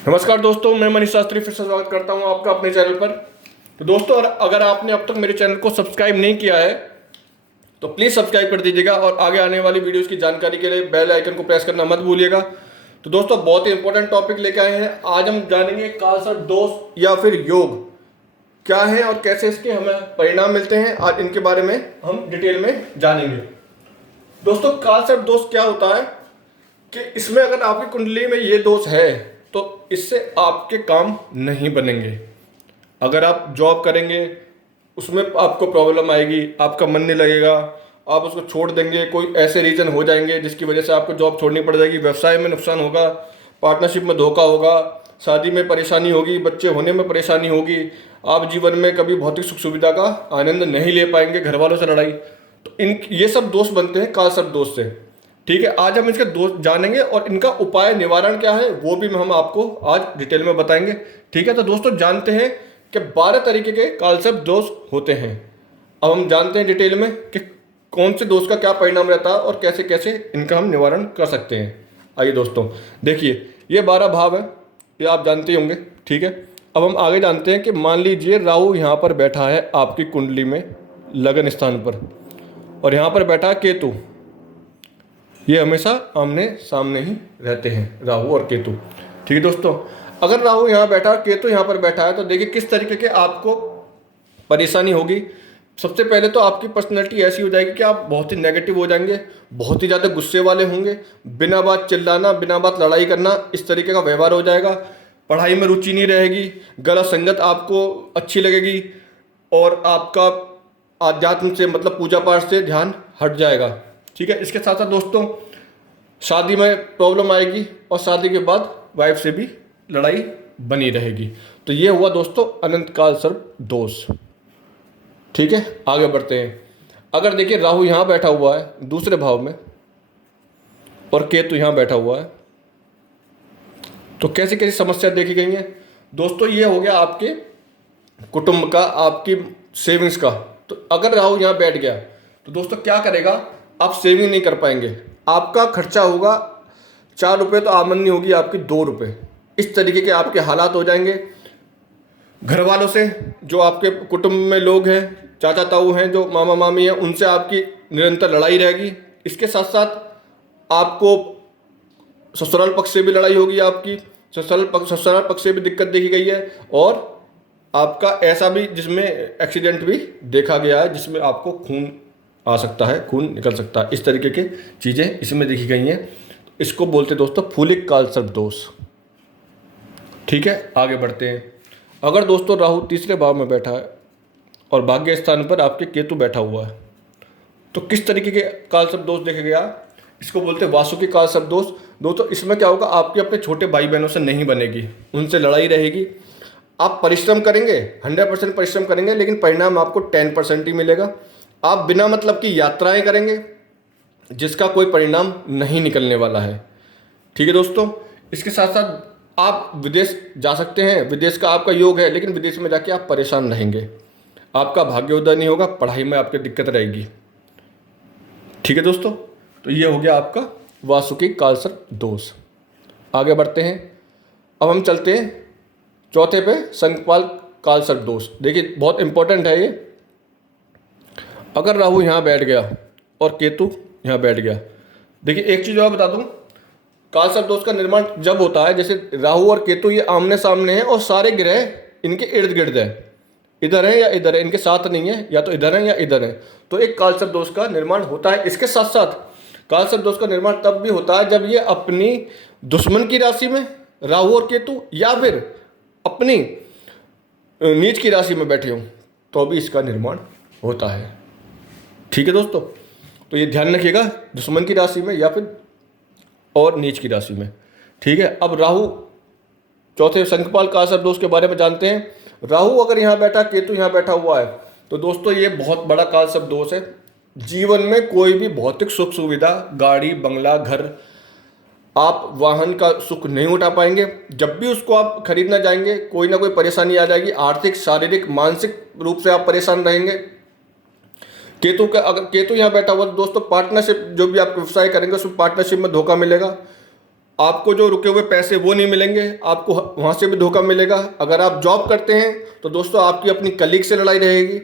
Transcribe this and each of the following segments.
नमस्कार दोस्तों, मैं मनीष शास्त्री फिर से स्वागत करता हूं आपका अपने चैनल पर। तो दोस्तों, अगर आपने अब तक मेरे चैनल को सब्सक्राइब नहीं किया है तो प्लीज़ सब्सक्राइब कर दीजिएगा और आगे आने वाली वीडियोस की जानकारी के लिए बेल आइकन को प्रेस करना मत भूलिएगा। तो दोस्तों, बहुत ही इंपॉर्टेंट टॉपिक लेकर आए हैं। आज हम जानेंगे कालसर्प दोष या फिर योग क्या है और कैसे इसके हमें परिणाम मिलते हैं। आज इनके बारे में हम डिटेल में जानेंगे। दोस्तों, कालसर्प दोष क्या होता है कि इसमें अगर आपकी कुंडली में ये दोष है तो इससे आपके काम नहीं बनेंगे। अगर आप जॉब करेंगे उसमें आपको प्रॉब्लम आएगी, आपका मन नहीं लगेगा, आप उसको छोड़ देंगे, कोई ऐसे रीजन हो जाएंगे जिसकी वजह से आपको जॉब छोड़नी पड़ जाएगी, व्यवसाय में नुकसान होगा, पार्टनरशिप में धोखा होगा, शादी में परेशानी होगी, बच्चे होने में परेशानी होगी, आप जीवन में कभी भौतिक सुख सुविधा का आनंद नहीं ले पाएंगे, घर वालों से लड़ाई। तो ये सब दोष बनते हैं कालसर्प दोष से। ठीक है, आज हम इसके दोष जानेंगे और इनका उपाय निवारण क्या है वो भी हम आपको आज डिटेल में बताएंगे। ठीक है, तो दोस्तों जानते हैं कि 12 तरीके के कालसर्प दोष होते हैं। अब हम जानते हैं डिटेल में कि कौन से दोष का क्या परिणाम रहता है और कैसे कैसे इनका हम निवारण कर सकते हैं। आइए दोस्तों, देखिए ये 12 भाव है, ये आप जानते होंगे। ठीक है, अब हम आगे जानते हैं कि मान लीजिए राहु यहाँ पर बैठा है आपकी कुंडली में लगन स्थान पर, और यहाँ पर बैठा है केतु। ये हमेशा आमने सामने ही रहते हैं, राहु और केतु। ठीक है दोस्तों, अगर राहु यहाँ बैठा है, केतु यहाँ पर बैठा है, तो देखिए किस तरीके के आपको परेशानी होगी। सबसे पहले तो आपकी पर्सनैलिटी ऐसी हो जाएगी कि आप बहुत ही नेगेटिव हो जाएंगे, बहुत ही ज़्यादा गुस्से वाले होंगे, बिना बात चिल्लाना, बिना बात लड़ाई करना, इस तरीके का व्यवहार हो जाएगा। पढ़ाई में रुचि नहीं रहेगी, गलत संगत आपको अच्छी लगेगी और आपका आध्यात्म से मतलब पूजा पाठ से ध्यान हट जाएगा। ठीक है, इसके साथ साथ दोस्तों शादी में प्रॉब्लम आएगी और शादी के बाद वाइफ से भी लड़ाई बनी रहेगी। तो ये हुआ दोस्तों अनंत कालसर्प दोष। ठीक है, आगे बढ़ते हैं। अगर देखिए राहु यहाँ बैठा हुआ है दूसरे भाव में और केतु यहाँ बैठा हुआ है तो कैसी कैसी समस्या देखी गई है दोस्तों। ये हो गया आपके कुटुंब का, आपकी सेविंग्स का। तो अगर राहु यहाँ बैठ गया तो दोस्तों क्या करेगा, आप सेविंग नहीं कर पाएंगे, आपका खर्चा होगा 4 रुपये तो आमदनी होगी आपकी 2 रुपये। इस तरीके के आपके हालात हो जाएंगे। घर वालों से, जो आपके कुटुंब में लोग हैं, चाचा ताऊ हैं, जो मामा मामी हैं, उनसे आपकी निरंतर लड़ाई रहेगी। इसके साथ साथ आपको ससुराल पक्ष से भी लड़ाई होगी, आपकी ससुराल पक्ष से भी दिक्कत देखी गई है। और आपका ऐसा भी जिसमें एक्सीडेंट भी देखा गया है, जिसमें आपको खून आ सकता है, खून निकल सकता है। इस तरीके की चीज़ें इसमें देखी गई हैं। इसको बोलते दोस्तों फूलिक कालसर्प दोष। ठीक है, आगे बढ़ते हैं। अगर दोस्तों राहु तीसरे भाव में बैठा है और भाग्य स्थान पर आपके केतु बैठा हुआ है तो किस तरीके के कालसर्प दोष देखे गया, इसको बोलते हैं वासुकी कालसर्प दोष। दोस्तों इसमें क्या होगा, आपके अपने छोटे भाई बहनों से नहीं बनेगी, उनसे लड़ाई रहेगी। आप परिश्रम करेंगे, 100% परिश्रम करेंगे, लेकिन परिणाम आपको 10% ही मिलेगा। आप बिना मतलब की यात्राएं करेंगे जिसका कोई परिणाम नहीं निकलने वाला है। ठीक है दोस्तों, इसके साथ साथ आप विदेश जा सकते हैं, विदेश का आपका योग है, लेकिन विदेश में जाके आप परेशान रहेंगे, आपका भाग्योदय नहीं होगा, पढ़ाई में आपकी दिक्कत रहेगी। ठीक है दोस्तों, तो ये हो गया आपका वासुकी कालसर्प दोष। आगे बढ़ते हैं। अब हम चलते हैं चौथे पे, संकपाल कालसर्प दोष। देखिए बहुत इंपॉर्टेंट है ये। अगर राहु यहाँ बैठ गया और केतु यहाँ बैठ गया, देखिए एक चीज़ और बता दूँ, कालसर्प दोष का निर्माण जब होता है, जैसे राहु और केतु ये आमने सामने हैं और सारे ग्रह इनके इर्द गिर्द है, इधर है या इधर है, इनके साथ नहीं है, या तो इधर है या इधर है, तो एक कालसर्प दोष का निर्माण होता है। इसके साथ साथ कालसर्प दोष का निर्माण तब भी होता है जब ये अपनी दुश्मन की राशि में राहु और केतु या फिर अपनी नीच की राशि में बैठे हों, तो भी इसका निर्माण होता है। ठीक है दोस्तों, तो ये ध्यान रखिएगा, दुश्मन की राशि में या फिर और नीच की राशि में। ठीक है, अब राहु चौथे संकपाल कालसर्प दोष के बारे में जानते हैं। राहु अगर यहाँ बैठा, केतु यहाँ बैठा हुआ है, तो दोस्तों ये बहुत बड़ा कालसर्प दोष है। जीवन में कोई भी भौतिक सुख सुविधा, गाड़ी बंगला घर, आप वाहन का सुख नहीं उठा पाएंगे। जब भी उसको आप खरीदना जाएंगे कोई ना कोई परेशानी आ जाएगी, आर्थिक शारीरिक मानसिक रूप से आप परेशान रहेंगे। केतु का अगर केतु यहाँ बैठा हुआ तो दोस्तों पार्टनरशिप, जो भी आप व्यवसाय करेंगे उसमें पार्टनरशिप में धोखा मिलेगा। आपको जो रुके हुए पैसे वो नहीं मिलेंगे, आपको वहाँ से भी धोखा मिलेगा। अगर आप जॉब करते हैं तो दोस्तों आपकी अपनी कलीग से लड़ाई रहेगी,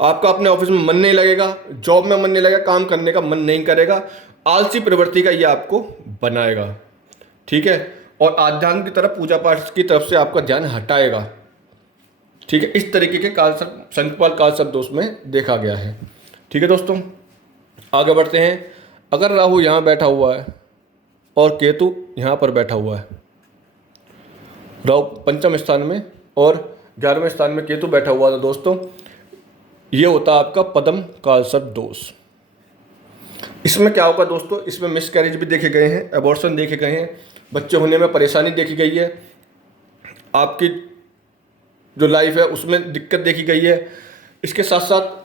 आपका अपने ऑफिस में मन नहीं लगेगा, जॉब में मन नहीं लगेगा, काम करने का मन नहीं करेगा, आलसी प्रवृत्ति का ये आपको बनाएगा। ठीक है, और आध्यात्म की तरफ, पूजा पाठ की तरफ से आपका ध्यान हटाएगा। ठीक है, इस तरीके के शंखपाल काल सर्प दोष में देखा गया है। ठीक है दोस्तों, आगे बढ़ते हैं। अगर राहु यहाँ बैठा हुआ है और केतु यहाँ पर बैठा हुआ है, राहु पंचम स्थान में और 11वें स्थान में केतु बैठा हुआ था दोस्तों, ये होता है आपका पद्म काल सर्प दोष। इसमें क्या होगा दोस्तों, इसमें मिसकैरेज भी देखे गए हैं, एबॉर्शन देखे गए हैं, बच्चे होने में परेशानी देखी गई है, आपकी जो लाइफ है उसमें दिक्कत देखी गई है। इसके साथ साथ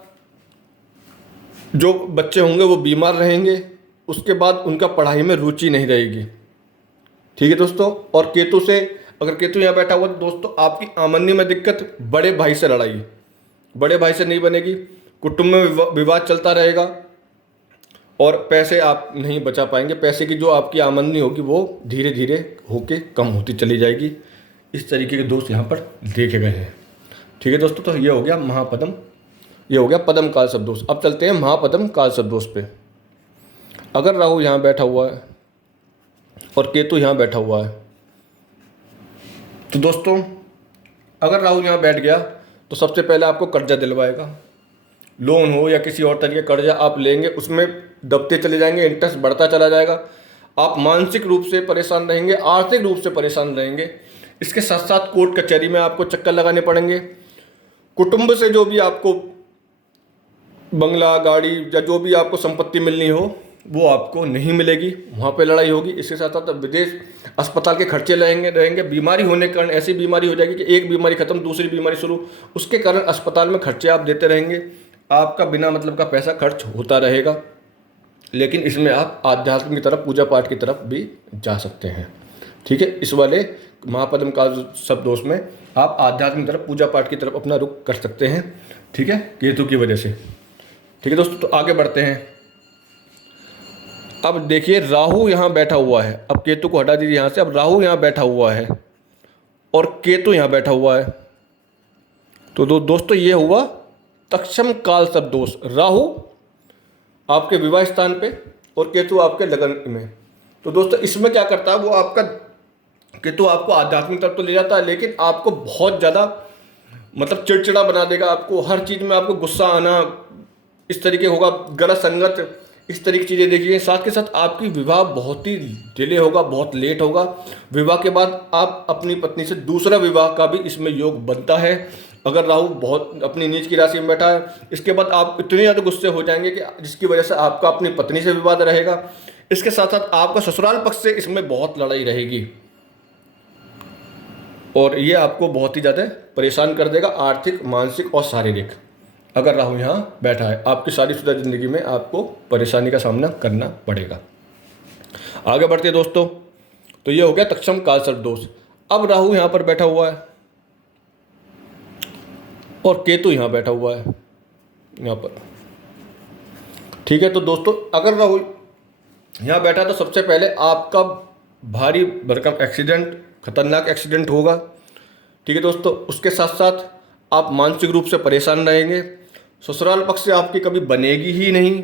जो बच्चे होंगे वो बीमार रहेंगे, उसके बाद उनका पढ़ाई में रुचि नहीं रहेगी। ठीक है दोस्तों, और केतु से, अगर केतु यहाँ बैठा हुआ तो दोस्तों आपकी आमदनी में दिक्कत, बड़े भाई से लड़ाई, बड़े भाई से नहीं बनेगी, कुटुंब में विवाद चलता रहेगा और पैसे आप नहीं बचा पाएंगे। पैसे की जो आपकी आमदनी होगी वो धीरे धीरे होके कम होती चली जाएगी। इस तरीके के दोस्त यहाँ पर देखे गए हैं। ठीक है दोस्तों, तो ये हो गया महापद्म, ये हो गया पद्म काल सर्प दोष। अब चलते हैं महापद्म काल सर्प दोष पे। अगर राहु यहाँ बैठा हुआ है और केतु यहाँ बैठा हुआ है तो दोस्तों अगर राहु यहाँ बैठ गया तो सबसे पहले आपको कर्जा दिलवाएगा, लोन हो या किसी और तरीके कर्जा आप लेंगे, उसमें दबते चले जाएंगे, इंटरेस्ट बढ़ता चला जाएगा, आप मानसिक रूप से परेशान रहेंगे, आर्थिक रूप से परेशान रहेंगे। इसके साथ साथ कोर्ट कचहरी में आपको चक्कर लगाने पड़ेंगे, कुटुंब से जो भी आपको बंगला, गाड़ी या जो भी आपको संपत्ति मिलनी हो वो आपको नहीं मिलेगी, वहाँ पे लड़ाई होगी। इसके साथ साथ विदेश अस्पताल के खर्चे रहेंगे, बीमारी होने के कारण ऐसी बीमारी हो जाएगी कि एक बीमारी खत्म दूसरी बीमारी शुरू, उसके कारण अस्पताल में खर्चे आप देते रहेंगे, आपका बिना मतलब का पैसा खर्च होता रहेगा। लेकिन इसमें आप आध्यात्म की तरफ, पूजा पाठ की तरफ भी जा सकते हैं। ठीक है, इस वाले महापद्म काल सर्प दोष में आप आध्यात्म की तरफ, पूजा पाठ की तरफ अपना रुख कर सकते हैं। ठीक है, केतु की वजह से। ठीक है दोस्तों, तो आगे बढ़ते हैं। अब देखिए राहु यहाँ बैठा हुआ है, अब केतु को हटा दीजिए यहाँ से, अब राहु यहाँ बैठा हुआ है और केतु यहाँ बैठा हुआ है, तो दोस्तों ये हुआ तक्षम काल सर्प दोष। राहु आपके विवाह स्थान पे और केतु आपके लगन में। तो दोस्तों इसमें क्या करता है, वो आपका केतु आपको आध्यात्मिक तरफ तो ले जाता है, लेकिन आपको बहुत ज़्यादा मतलब चिड़चिड़ा बना देगा, आपको हर चीज़ में आपको गुस्सा आना, इस तरीके होगा, गलत संगत, इस तरह की चीज़ें देखिए। साथ के साथ आपकी विवाह बहुत ही डिले होगा, बहुत लेट होगा। विवाह के बाद आप अपनी पत्नी से दूसरा विवाह का भी इसमें योग बनता है, अगर राहु बहुत अपनी नीच की राशि में बैठा है। इसके बाद आप इतने ज़्यादा गुस्से हो जाएंगे कि जिसकी वजह से आपका अपनी पत्नी से विवाद रहेगा। इसके साथ साथ आपका ससुराल पक्ष से इसमें बहुत लड़ाई रहेगी और ये आपको बहुत ही ज़्यादा परेशान कर देगा, आर्थिक, मानसिक और शारीरिक। अगर राहु यहाँ बैठा है, आपकी शादीशुदा जिंदगी में आपको परेशानी का सामना करना पड़ेगा। आगे बढ़ते हैं दोस्तों, तो ये हो गया तक्षम काल सर्प दोष। अब राहु यहाँ पर बैठा हुआ है और केतु यहाँ बैठा हुआ है यहाँ पर। ठीक है, तो दोस्तों अगर राहु यहाँ बैठा तो सबसे पहले आपका भारी भरकम एक्सीडेंट, खतरनाक एक्सीडेंट होगा। ठीक है दोस्तों, उसके साथ साथ आप मानसिक रूप से परेशान रहेंगे, ससुराल पक्ष से आपकी कभी बनेगी ही नहीं।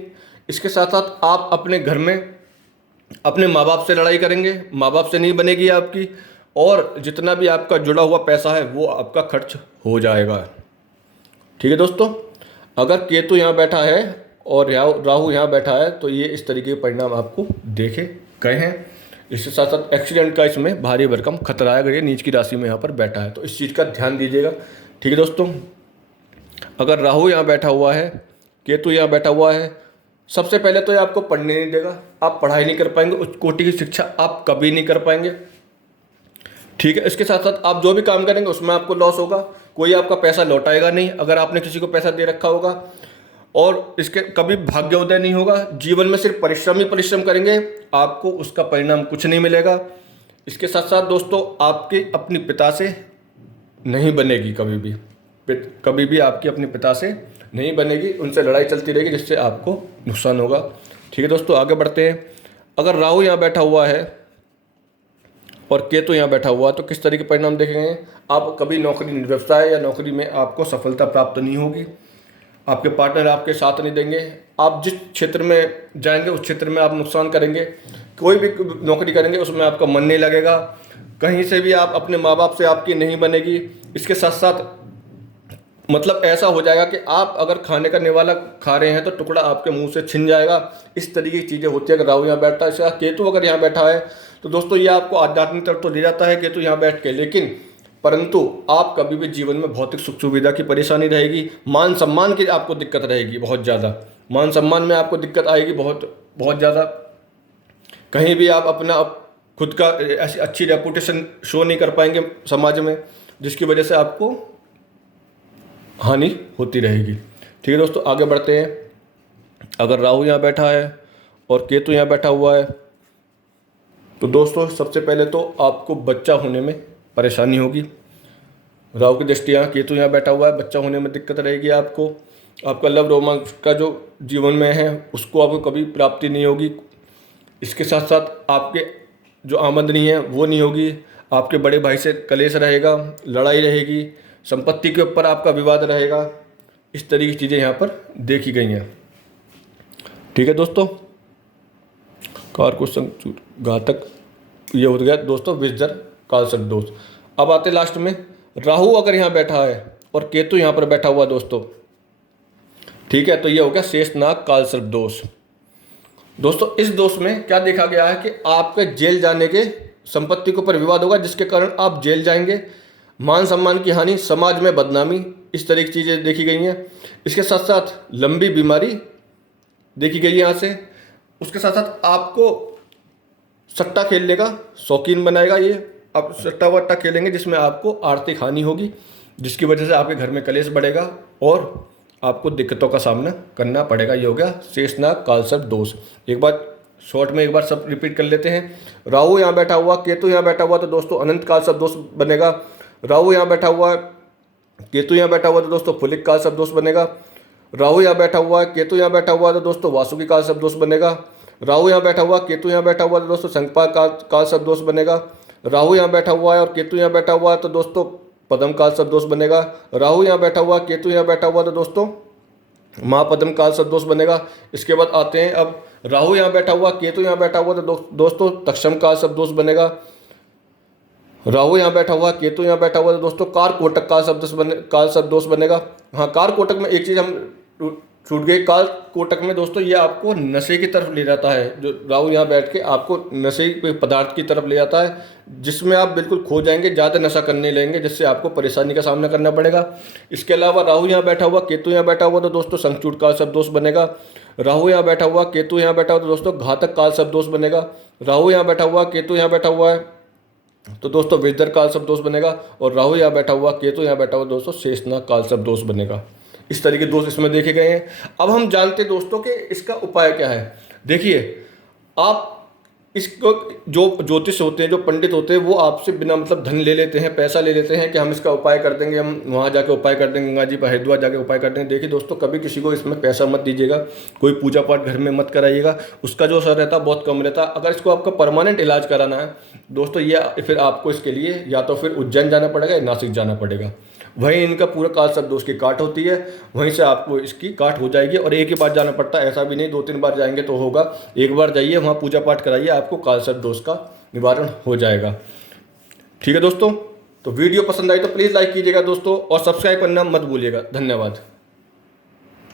इसके साथ साथ आप अपने घर में अपने माँ बाप से लड़ाई करेंगे, माँ बाप से नहीं बनेगी आपकी, और जितना भी आपका जुड़ा हुआ पैसा है वो आपका खर्च हो जाएगा। ठीक है दोस्तों, अगर केतु यहाँ बैठा है और राहु यहाँ बैठा है तो ये इस तरीके के परिणाम आपको देखे गए हैं। इसके साथ साथ एक्सीडेंट का इसमें भारी भरकम खतरा है अगर ये नीच की राशि में यहाँ पर बैठा है, तो इस चीज़ का ध्यान दीजिएगा। ठीक है दोस्तों, अगर राहु यहाँ बैठा हुआ है, केतु यहाँ बैठा हुआ है, सबसे पहले तो ये आपको पढ़ने नहीं देगा, आप पढ़ाई नहीं कर पाएंगे, उच्च कोटि की शिक्षा आप कभी नहीं कर पाएंगे। ठीक है, इसके साथ साथ आप जो भी काम करेंगे उसमें आपको लॉस होगा, कोई आपका पैसा लौटाएगा नहीं अगर आपने किसी को पैसा दे रखा होगा, और इसके कभी भाग्योदय नहीं होगा। जीवन में सिर्फ परिश्रम ही परिश्रम करेंगे, आपको उसका परिणाम कुछ नहीं मिलेगा। इसके साथ साथ दोस्तों आपके अपने पिता से नहीं बनेगी, कभी भी आपकी अपने पिता से नहीं बनेगी, उनसे लड़ाई चलती रहेगी जिससे आपको नुकसान होगा। ठीक है दोस्तों, आगे बढ़ते हैं। अगर राहु यहाँ बैठा हुआ है और केतु यहाँ बैठा हुआ तो किस तरह के परिणाम देखेंगे। आप कभी नौकरी व्यवसाय या नौकरी में आपको सफलता प्राप्त नहीं होगी, आपके पार्टनर आपके साथ नहीं देंगे, आप जिस क्षेत्र में जाएंगे उस क्षेत्र में आप नुकसान करेंगे, कोई भी नौकरी करेंगे उसमें आपका मन नहीं लगेगा, कहीं से भी आप अपने माँ बाप से आपकी नहीं बनेगी। इसके साथ साथ मतलब ऐसा हो जाएगा कि आप अगर खाने का निवाला खा रहे हैं तो टुकड़ा आपके मुंह से छिन जाएगा। इस तरीके की चीज़ें होती है अगर राहु यहाँ बैठता है। इसका केतु अगर यहाँ बैठा है तो दोस्तों ये आपको आध्यात्मिक तरफ तो ले जाता है केतु यहाँ बैठ के, लेकिन परंतु आप कभी भी जीवन में भौतिक सुख सुविधा की परेशानी रहेगी, मान सम्मान की आपको दिक्कत रहेगी, बहुत ज़्यादा मान सम्मान में आपको दिक्कत आएगी, बहुत ज़्यादा। कहीं भी आप अपना खुद का ऐसी अच्छी रेपुटेशन शो नहीं कर पाएंगे समाज में, जिसकी वजह से आपको हानि होती रहेगी। ठीक है दोस्तों, आगे बढ़ते हैं। अगर राहु यहाँ बैठा है और केतु यहाँ बैठा हुआ है तो दोस्तों सबसे पहले तो आपको बच्चा होने में परेशानी होगी। राहु की दृष्टि यहाँ, केतु यहाँ बैठा हुआ है, बच्चा होने में दिक्कत रहेगी आपको। आपका लव रोमांस का जो जीवन में है उसको आपको कभी प्राप्ति नहीं होगी। इसके साथ साथ आपके जो आमदनी है वो नहीं होगी, आपके बड़े भाई से कलेश रहेगा, लड़ाई रहेगी, संपत्ति के ऊपर आपका विवाद रहेगा। इस तरह की चीज़ें यहाँ पर देखी गई हैं। ठीक है दोस्तों, कार को घातक ये हो गया दोस्तों विजर कालसर्प दोष। अब आते लास्ट में, राहु अगर यहाँ बैठा है और केतु यहाँ पर बैठा हुआ दोस्तों, ठीक है, तो ये हो गया शेषनाग कालसर्प दोष। दोस्तों इस दोष में क्या देखा गया है कि आपके जेल जाने के, संपत्ति के ऊपर विवाद होगा जिसके कारण आप जेल जाएंगे, मान सम्मान की हानि, समाज में बदनामी, इस तरह की चीज़ें देखी गई हैं। इसके साथ साथ लंबी बीमारी देखी गई है यहाँ से। उसके साथ साथ आपको सट्टा खेलने का शौकीन बनाएगा ये, आप सट्टा वट्टा खेलेंगे जिसमें आपको आर्थिक हानि होगी, जिसकी वजह से आपके घर में कलेश बढ़ेगा और आपको दिक्कतों का सामना करना पड़ेगा। ये हो गया शेषनाग कालसर्प दोष। एक बार शॉर्ट में एक बार सब रिपीट कर लेते हैं। राहु यहाँ बैठा हुआ, केतु यहाँ बैठा हुआ तो दोस्तों अनंत कालसर्प दोष बनेगा। राहु यहाँ बैठा हुआ है, केतु यहाँ बैठा हुआ तो दोस्तों फुलिक कालसर्प दोष बनेगा। राहु यहाँ बैठा हुआ है, केतु यहाँ बैठा हुआ है तो दोस्तों वासुकी कालसर्प दोष बनेगा। राहु यहाँ बैठा हुआ, केतु यहाँ बैठा हुआ तो दोस्तों शंखपाद कालसर्प दोष बनेगा। राहु यहाँ बैठा हुआ है और केतु यहाँ बैठा हुआ है तो दोस्तों पद्म कालसर्प दोष बनेगा। राहु यहाँ बैठा हुआ, केतु यहाँ बैठा हुआ तो दोस्तों महापद्म कालसर्प दोष बनेगा। इसके बाद आते हैं, अब राहु यहाँ बैठा हुआ, केतु यहाँ बैठा हुआ तो दोस्तों तक्षम कालसर्प दोष बनेगा। राहु यहाँ बैठा हुआ, केतु यहाँ बैठा हुआ तो दोस्तों कार कोटक कालसर्प दोष बनेगा। हाँ, कार कोटक में एक चीज़ हम छूट गई, कार कोटक में दोस्तों ये आपको नशे की तरफ ले जाता है। जो राहु यहाँ बैठ के आपको नशे पदार्थ की तरफ ले जाता है, जिसमें आप बिल्कुल खो जाएंगे, ज़्यादा नशा करने लगेंगे, जिससे आपको परेशानी का सामना करना पड़ेगा। इसके अलावा राहु यहाँ बैठा हुआ, केतु यहाँ बैठा हुआ तो दोस्तों शंखचूड़ कालसर्प दोष बनेगा। राहु यहाँ बैठा हुआ, केतु यहाँ बैठा हुआ तो दोस्तों घातक कालसर्प दोष बनेगा। राहु यहाँ बैठा हुआ, केतु यहाँ बैठा हुआ है तो दोस्तों विजर कालसर्प दोष बनेगा। और राहु यहाँ बैठा हुआ, केतु यहाँ बैठा हुआ दोस्तों शेषनाग कालसर्प दोष बनेगा। इस तरीके दोष इसमें देखे गए हैं। अब हम जानते हैं दोस्तों कि इसका उपाय क्या है। देखिए, आप इसको जो ज्योतिष होते हैं, जो पंडित होते हैं, वो आपसे बिना मतलब धन ले लेते हैं, पैसा ले लेते हैं कि हम इसका उपाय कर देंगे, हम वहाँ जाके उपाय कर देंगे, गंगा जी पर हरिद्वार जाके उपाय कर देंगे। देखिए दोस्तों, कभी किसी को इसमें पैसा मत दीजिएगा, कोई पूजा पाठ घर में मत कराइएगा, उसका जो असर रहता है बहुत कम रहता है। अगर इसको आपका परमानेंट इलाज कराना है दोस्तों, ये फिर आपको इसके लिए या तो फिर उज्जैन जाना पड़ेगा या नासिक जाना पड़ेगा। वहीं इनका पूरा कालसर्प दोष की काट होती है, वहीं से आपको इसकी काट हो जाएगी। और एक ही बार जाना पड़ता है, ऐसा भी नहीं 2-3 बार जाएंगे तो होगा। एक बार जाइए, वहाँ पूजा पाठ कराइए, आपको कालसर्प दोष का निवारण हो जाएगा। ठीक है दोस्तों, तो वीडियो पसंद आई तो प्लीज़ लाइक कीजिएगा दोस्तों, और सब्सक्राइब करना मत भूलिएगा। धन्यवाद।